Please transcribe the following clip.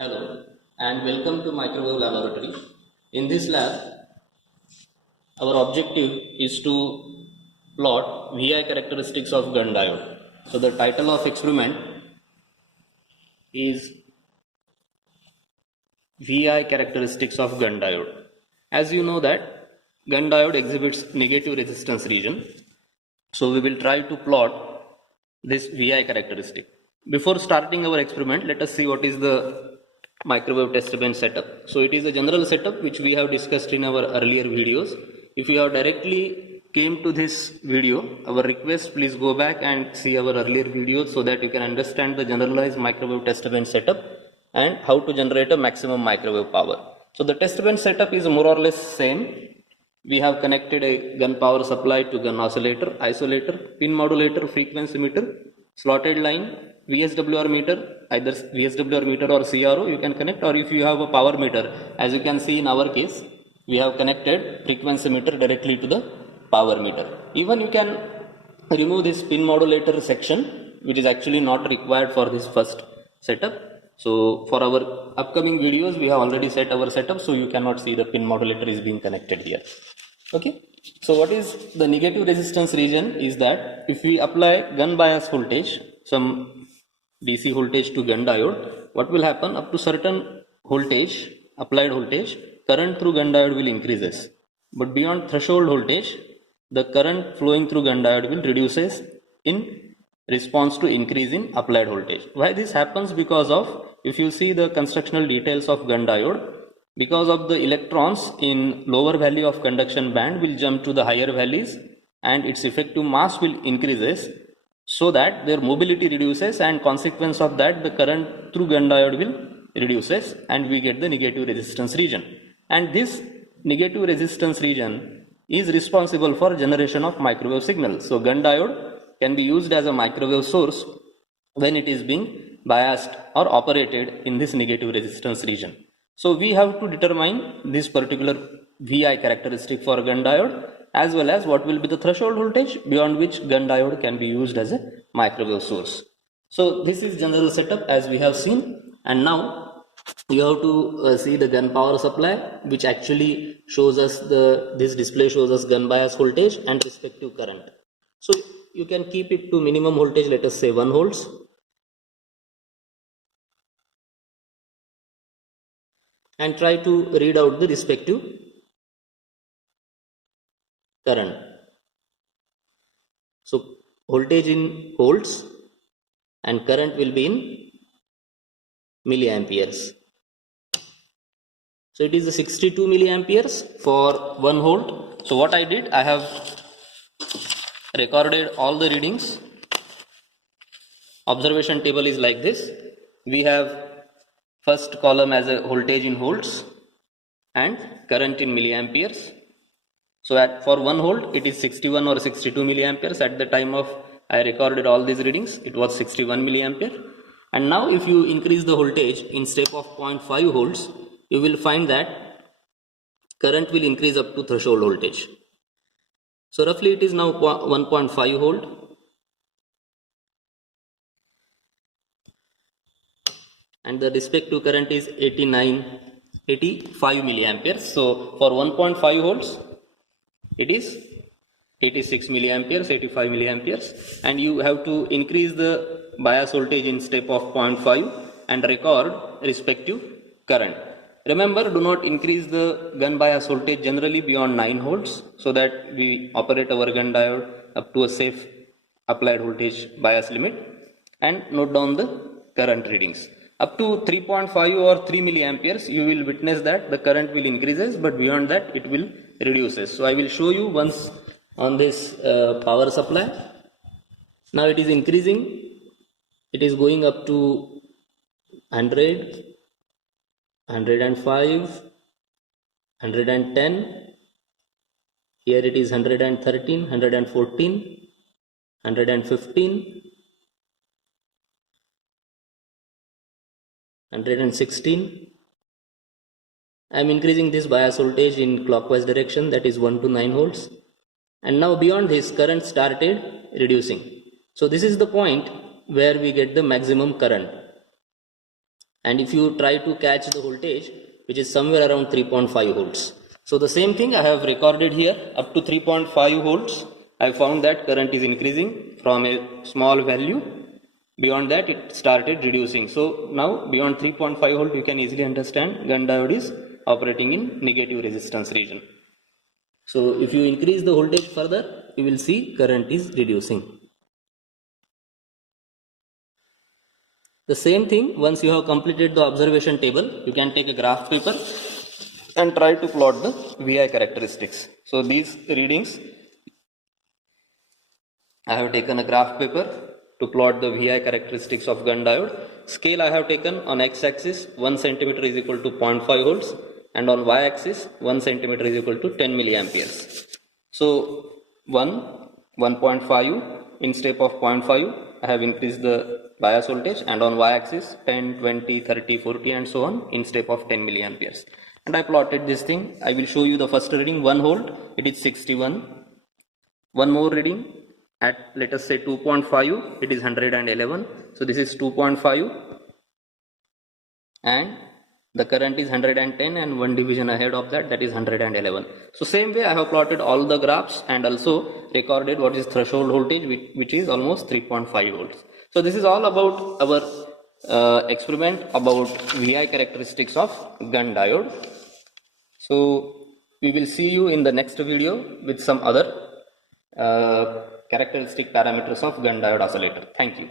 Hello and welcome to Microwave Laboratory. In this lab, our objective is to plot VI characteristics of Gunn diode. So the title of experiment is VI characteristics of Gunn diode. As you know that Gunn diode exhibits negative resistance region. So we will try to plot this VI characteristic. Before starting our experiment, let us see what is the microwave test bench setup. So it is a general setup which we have discussed in our earlier videos. If you have directly came to this video, our request, please go back and see our earlier videos so that you can understand the generalized microwave test bench setup and how to generate a maximum microwave power. So the test bench setup is more or less same. We have connected a Gunn power supply to Gunn oscillator, isolator, pin modulator, frequency meter, slotted line, VSWR meter, either VSWR meter or CRO you can connect, or if you have a power meter, as you can see in our case, we have connected frequency meter directly to the power meter. Even you can remove this pin modulator section, which is actually not required for this first setup. So for our upcoming videos, we have already set our setup, so you cannot see the pin modulator is being connected here. Okay. So what is the negative resistance region is that if we apply Gunn bias voltage, some DC voltage to Gunn diode, what will happen up to certain voltage, applied voltage, current through Gunn diode will increases. But beyond threshold voltage, the current flowing through Gunn diode will reduces in response to increase in applied voltage. Why this happens? Because of, if you see the constructional details of Gunn diode, because of the electrons in lower value of conduction band will jump to the higher values and its effective mass will increases, so that their mobility reduces, and consequence of that the current through Gunn diode will reduces and we get the negative resistance region. And this negative resistance region is responsible for generation of microwave signals. So Gunn diode can be used as a microwave source when it is being biased or operated in this negative resistance region. So we have to determine this particular VI characteristic for Gunn diode, as well as what will be the threshold voltage beyond which Gunn diode can be used as a microwave source. So this is general setup as we have seen, and now you have to see the Gunn power supply, which actually shows us this display shows us Gunn bias voltage and respective current. So you can keep it to minimum voltage, let us say 1 volts. And try to read out the respective current. So voltage in volts and current will be in milliamperes. So it is the 62 milliamperes for 1 volt. So what I did, I have recorded all the readings. Observation table is like this. We have first column as a voltage in volts and current in milliamperes. So for 1 volt it is 61 or 62 milliamperes. At the time of I recorded all these readings, it was 61 milliampere. And now if you increase the voltage in step of 0.5 volts, you will find that current will increase up to threshold voltage. So roughly it is now 1.5 volt. And the respective current is 85 milliamperes. So for 1.5 volts, it is 86 milliamperes, 85 milliamperes, and you have to increase the bias voltage in step of 0.5 and record respective current. Remember, do not increase the Gunn bias voltage generally beyond 9 volts, so that we operate our Gunn diode up to a safe applied voltage bias limit, and note down the current readings. Up to 3.5 or 3 milliamperes, you will witness that the current will increases, but beyond that it will reduces. So I will show you once on this power supply. Now it is increasing. It is going up to 100, 105, 110. Here it is 113, 114, 115. 116. I am increasing this bias voltage in clockwise direction, that is 1 to 9 volts. And now beyond this, current started reducing. So this is the point where we get the maximum current. and if you try to catch the voltage which is somewhere around 3.5 volts. So the same thing I have recorded here up to 3.5 volts. I found that current is increasing from a small value. Beyond that it started reducing. So now beyond 3.5 volt you can easily understand Gunn diode is operating in negative resistance region. So if you increase the voltage further, you will see current is reducing. The same thing, once you have completed the observation table, you can take a graph paper and try to plot the VI characteristics. So these readings, I have taken a graph paper to plot the VI characteristics of Gunn diode. Scale I have taken on x-axis 1 centimeter is equal to 0.5 volts, and on y-axis 1 centimeter is equal to 10 milliamperes. So 1.5 in step of 0.5 I have increased the bias voltage, and on y-axis 10, 20, 30, 40 and so on in step of 10 milliamperes. And I plotted this thing. I will show you the first reading 1 volt, it is 61. One more reading at let us say 2.5, it is 111. So this is 2.5 and the current is 110, and one division ahead of that, that is 111. So same way I have plotted all the graphs and also recorded what is threshold voltage, which is almost 3.5 volts. So this is all about our experiment about VI characteristics of Gunn diode. So we will see you in the next video with some other characteristic parameters of Gunn diode oscillator. Thank you.